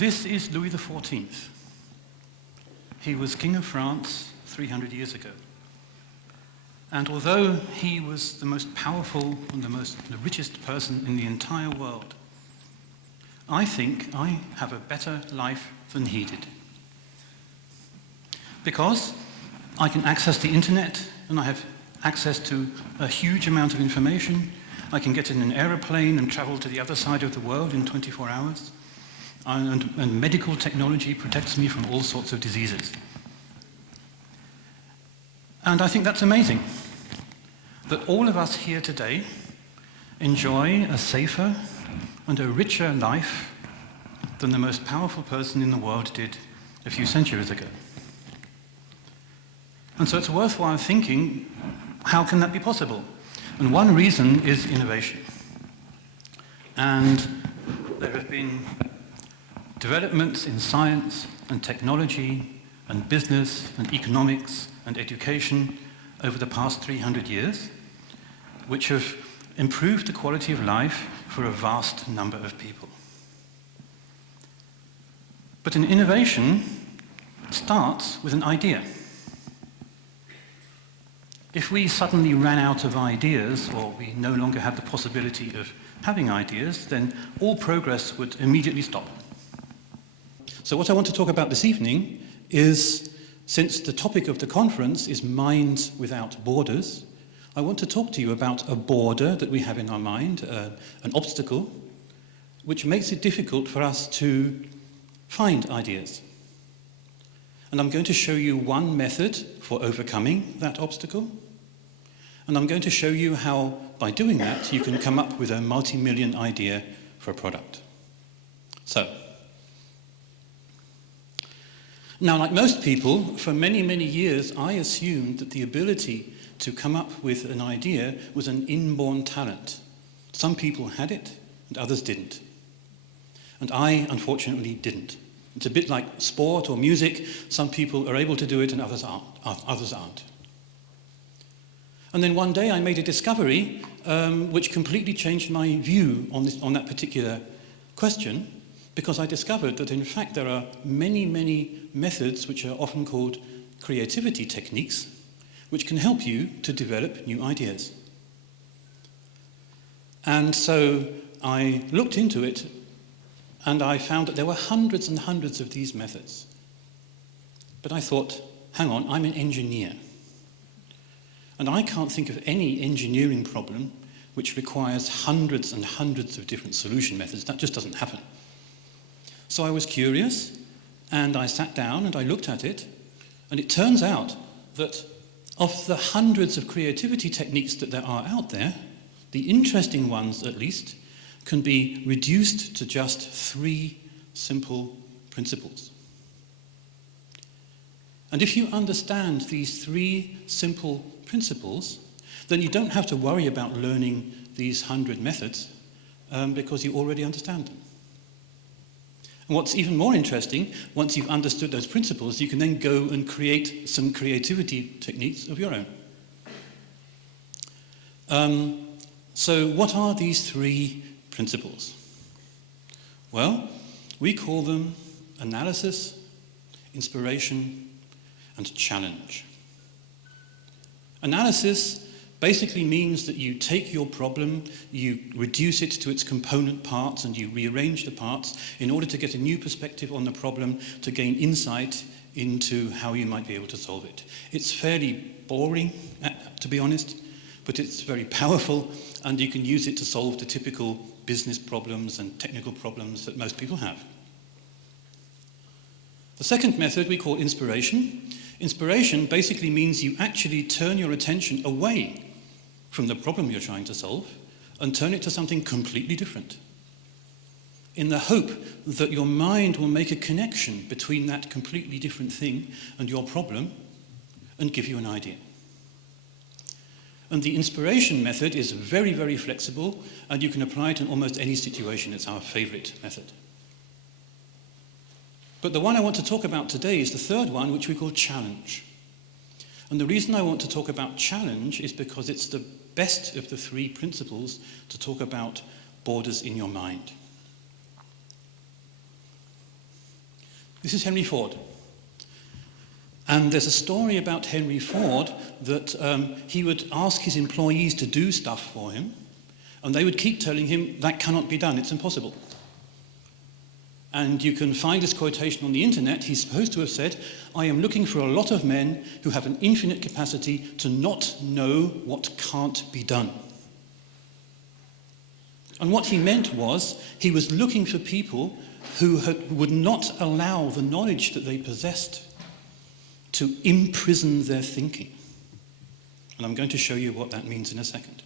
This is Louis XIV. He was King of France 300 years ago. And although he was the most powerful and the richest person in the entire world, I think I have a better life than he did. Because I can access the internet and I have access to a huge amount of information. I can get in an aeroplane and travel to the other side of the world in 24 hours. And medical technology protects me from all sorts of diseases. And I think that's amazing, that all of us here today enjoy a safer and a richer life than the most powerful person in the world did a few centuries ago. And so it's worthwhile thinking, how can that be possible? And one reason is innovation. And there have been developments in science and technology and business and economics and education over the past 300 years, which have improved the quality of life for a vast number of people. But an innovation starts with an idea. If we suddenly ran out of ideas, or we no longer had the possibility of having ideas, then all progress would immediately stop. So what I want to talk about this evening is, since the topic of the conference is Minds Without Borders, I want to talk to you about a border that we have in our mind, an obstacle, which makes it difficult for us to find ideas. And I'm going to show you one method for overcoming that obstacle. And I'm going to show you how, by doing that, you can come up with a multi-million idea for a product. So, now, like most people, for many, many years, I assumed that the ability to come up with an idea was an inborn talent. Some people had it, and others didn't. And I, unfortunately, didn't. It's a bit like sport or music. Some people are able to do it, and others aren't. And then one day I made a discovery which completely changed my view on that particular question, because I discovered that in fact there are many, many methods which are often called creativity techniques, which can help you to develop new ideas. And so I looked into it, and I found that there were hundreds and hundreds of these methods. But I thought, hang on, I'm an engineer. And I can't think of any engineering problem which requires hundreds and hundreds of different solution methods. That just doesn't happen. So I was curious, and I sat down and I looked at it, and it turns out that of the hundreds of creativity techniques that there are out there, the interesting ones at least, can be reduced to just 3 simple principles. And if you understand these 3 simple principles, then you don't have to worry about learning these 100 methods because you already understand them. And what's even more interesting, once you've understood those principles, you can then go and create some creativity techniques of your own. So what are these 3 principles? Well, we call them analysis, inspiration, and challenge. Analysis basically means that you take your problem, you reduce it to its component parts, and you rearrange the parts in order to get a new perspective on the problem, to gain insight into how you might be able to solve it. It's fairly boring, to be honest, but it's very powerful, and you can use it to solve the typical business problems and technical problems that most people have. The second method we call inspiration. Inspiration basically means you actually turn your attention away from the problem you're trying to solve and turn it to something completely different, in the hope that your mind will make a connection between that completely different thing and your problem and give you an idea. And the inspiration method is very, very flexible, and you can apply it in almost any situation. It's our favorite method. But the one I want to talk about today is the third one, which we call challenge. And the reason I want to talk about challenge is because it's the best of the 3 principles to talk about borders in your mind. This is Henry Ford. And there's a story about Henry Ford that he would ask his employees to do stuff for him, and they would keep telling him, that cannot be done, it's impossible. And you can find this quotation on the internet. He's supposed to have said, I am looking for a lot of men who have an infinite capacity to not know what can't be done. And what he meant was, he was looking for people who would not allow the knowledge that they possessed to imprison their thinking. And I'm going to show you what that means in a second.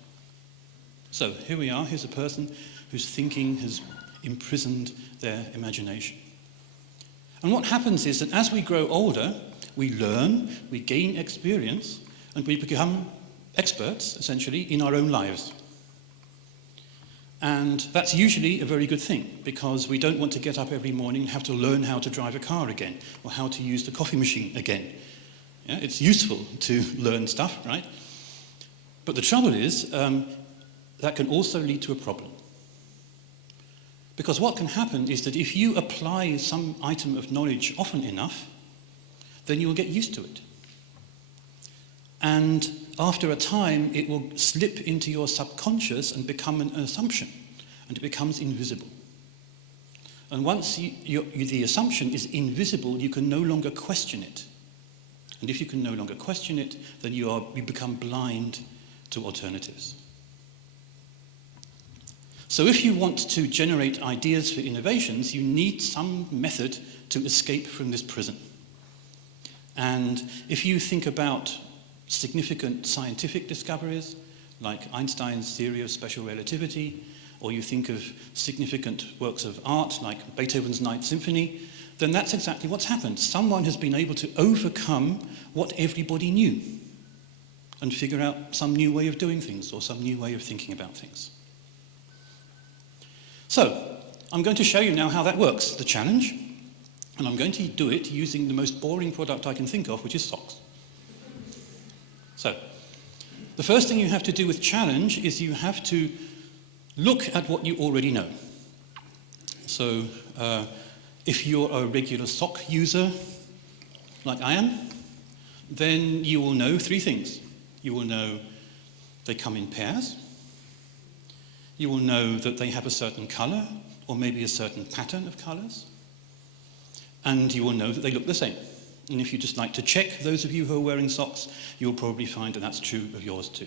So here we are. Here's a person whose thinking has imprisoned their imagination. And what happens is that as we grow older, we learn, we gain experience, and we become experts, essentially, in our own lives. And that's usually a very good thing, because we don't want to get up every morning and have to learn how to drive a car again, or how to use the coffee machine again. Yeah, it's useful to learn stuff, right? But the trouble is, that can also lead to a problem. Because what can happen is that if you apply some item of knowledge often enough, then you will get used to it. And after a time, it will slip into your subconscious and become an assumption, and it becomes invisible. And once the assumption is invisible, you can no longer question it. And if you can no longer question it, then you become blind to alternatives. So if you want to generate ideas for innovations, you need some method to escape from this prison. And if you think about significant scientific discoveries, like Einstein's theory of special relativity, or you think of significant works of art, like Beethoven's Ninth Symphony, then that's exactly what's happened. Someone has been able to overcome what everybody knew and figure out some new way of doing things or some new way of thinking about things. So, I'm going to show you now how that works, the challenge, and I'm going to do it using the most boring product I can think of, which is socks. So, the first thing you have to do with challenge is you have to look at what you already know. So, if you're a regular sock user, like I am, then you will know three things. You will know they come in pairs. You will know that they have a certain colour, or maybe a certain pattern of colours. And you will know that they look the same. And if you just like to check, those of you who are wearing socks, you'll probably find that that's true of yours too.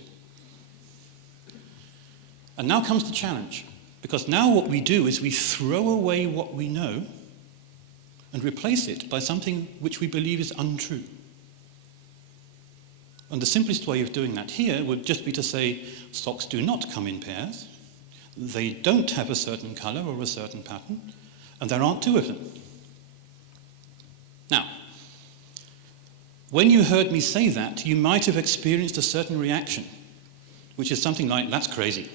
And now comes the challenge. Because now what we do is we throw away what we know and replace it by something which we believe is untrue. And the simplest way of doing that here would just be to say, socks do not come in pairs. They don't have a certain colour or a certain pattern, and there aren't two of them. Now, when you heard me say that, you might have experienced a certain reaction, which is something like, that's crazy.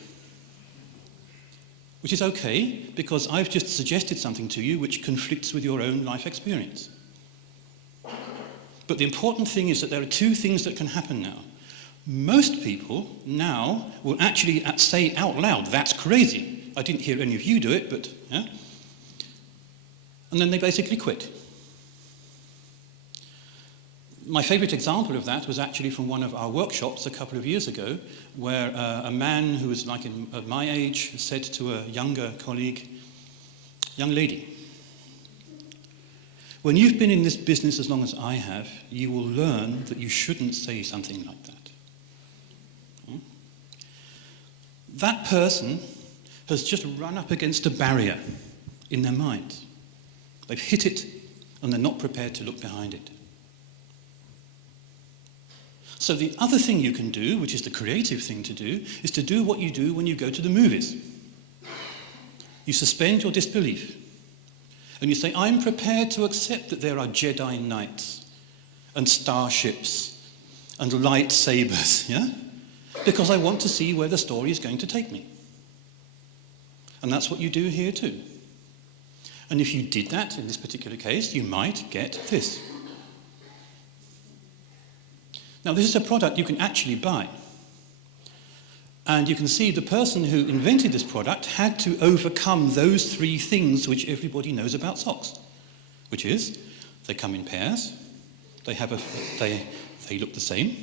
Which is okay, because I've just suggested something to you which conflicts with your own life experience. But the important thing is that there are two things that can happen now. Most people now will actually say out loud, that's crazy. I didn't hear any of you do it, but, yeah. And then they basically quit. My favourite example of that was actually from one of our workshops a couple of years ago, where a man who was like at my age said to a younger colleague, young lady, when you've been in this business as long as I have, you will learn that you shouldn't say something like that. That person has just run up against a barrier in their minds. They've hit it, and they're not prepared to look behind it. So the other thing you can do, which is the creative thing to do, is to do what you do when you go to the movies. You suspend your disbelief. And you say, I'm prepared to accept that there are Jedi Knights and starships and lightsabers, yeah? Because I want to see where the story is going to take me. And that's what you do here too. And if you did that in this particular case, you might get this. Now, this is a product you can actually buy. And you can see the person who invented this product had to overcome those three things which everybody knows about socks, which is they come in pairs, they look the same,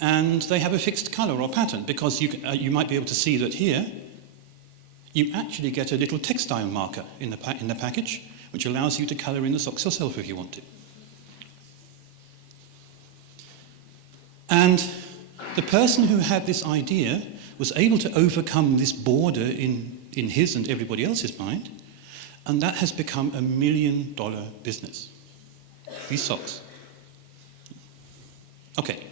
and they have a fixed colour or pattern, because you might be able to see that here you actually get a little textile marker in the package, which allows you to colour in the socks yourself if you want to. And the person who had this idea was able to overcome this border in his and everybody else's mind, and that has become $1 million business. These socks. Okay,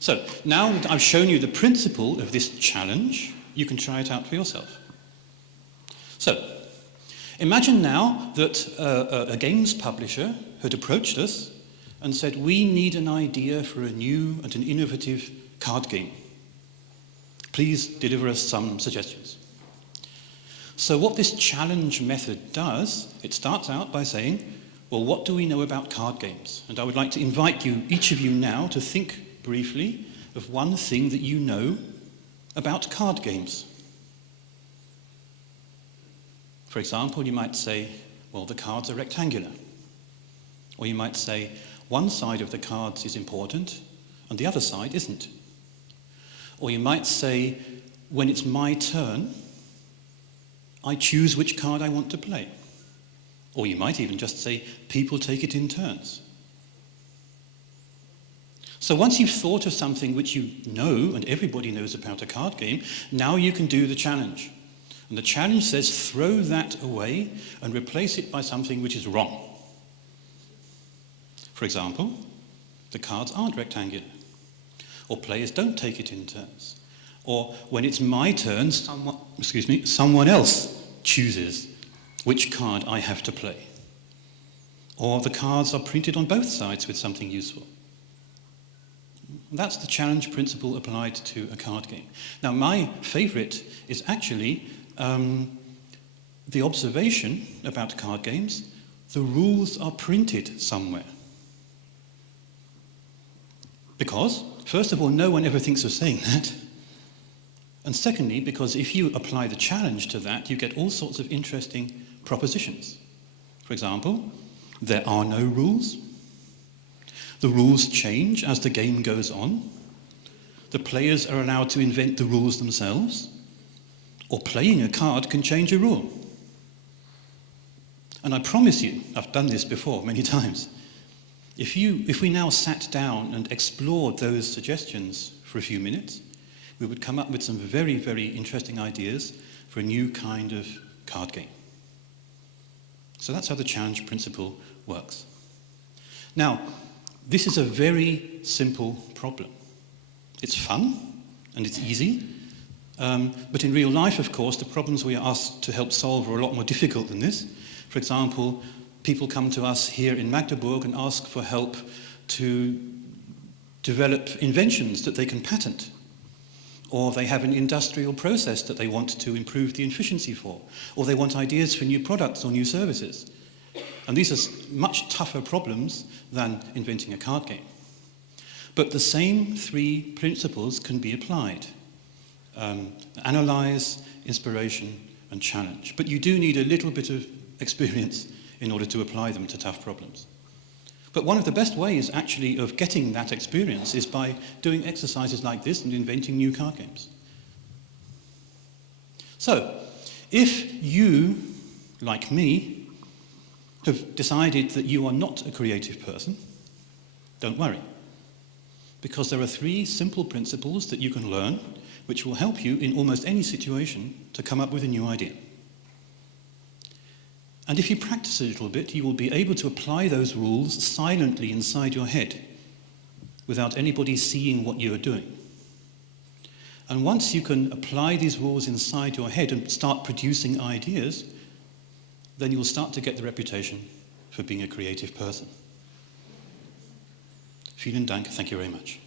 so now that I've shown you the principle of this challenge, you can try it out for yourself. So, imagine now that a games publisher had approached us and said, we need an idea for a new and an innovative card game. Please deliver us some suggestions. So what this challenge method does, it starts out by saying, well, what do we know about card games? And I would like to invite you, each of you now, to think briefly of one thing that you know about card games. For example, you might say, well, the cards are rectangular. Or you might say, one side of the cards is important and the other side isn't. Or you might say, when it's my turn, I choose which card I want to play. Or you might even just say, people take it in turns. So once you've thought of something which you know, and everybody knows about a card game, now you can do the challenge. And the challenge says, throw that away and replace it by something which is wrong. For example, the cards aren't rectangular. Or players don't take it in turns. Or when it's my turn, someone else chooses which card I have to play. Or the cards are printed on both sides with something useful. That's the challenge principle applied to a card game. Now, my favorite is actually the observation about card games. The rules are printed somewhere. Because, first of all, no one ever thinks of saying that. And secondly, because if you apply the challenge to that, you get all sorts of interesting propositions. For example, there are no rules. The rules change as the game goes on. The players are allowed to invent the rules themselves. Or playing a card can change a rule. And I promise you, I've done this before many times, if we now sat down and explored those suggestions for a few minutes, we would come up with some very, very interesting ideas for a new kind of card game. So that's how the challenge principle works. Now, this is a very simple problem. It's fun and it's easy, but in real life, of course, the problems we are asked to help solve are a lot more difficult than this. For example, people come to us here in Magdeburg and ask for help to develop inventions that they can patent. Or they have an industrial process that they want to improve the efficiency for. Or they want ideas for new products or new services. And these are much tougher problems than inventing a card game. But the same three principles can be applied. Analyze, inspiration, and challenge. But you do need a little bit of experience in order to apply them to tough problems. But one of the best ways, actually, of getting that experience is by doing exercises like this and inventing new card games. So, if you, like me, have decided that you are not a creative person, don't worry. Because there are three simple principles that you can learn which will help you in almost any situation to come up with a new idea. And if you practice a little bit, you will be able to apply those rules silently inside your head without anybody seeing what you're doing. And once you can apply these rules inside your head and start producing ideas, then you will start to get the reputation for being a creative person. Vielen Dank. Thank you very much.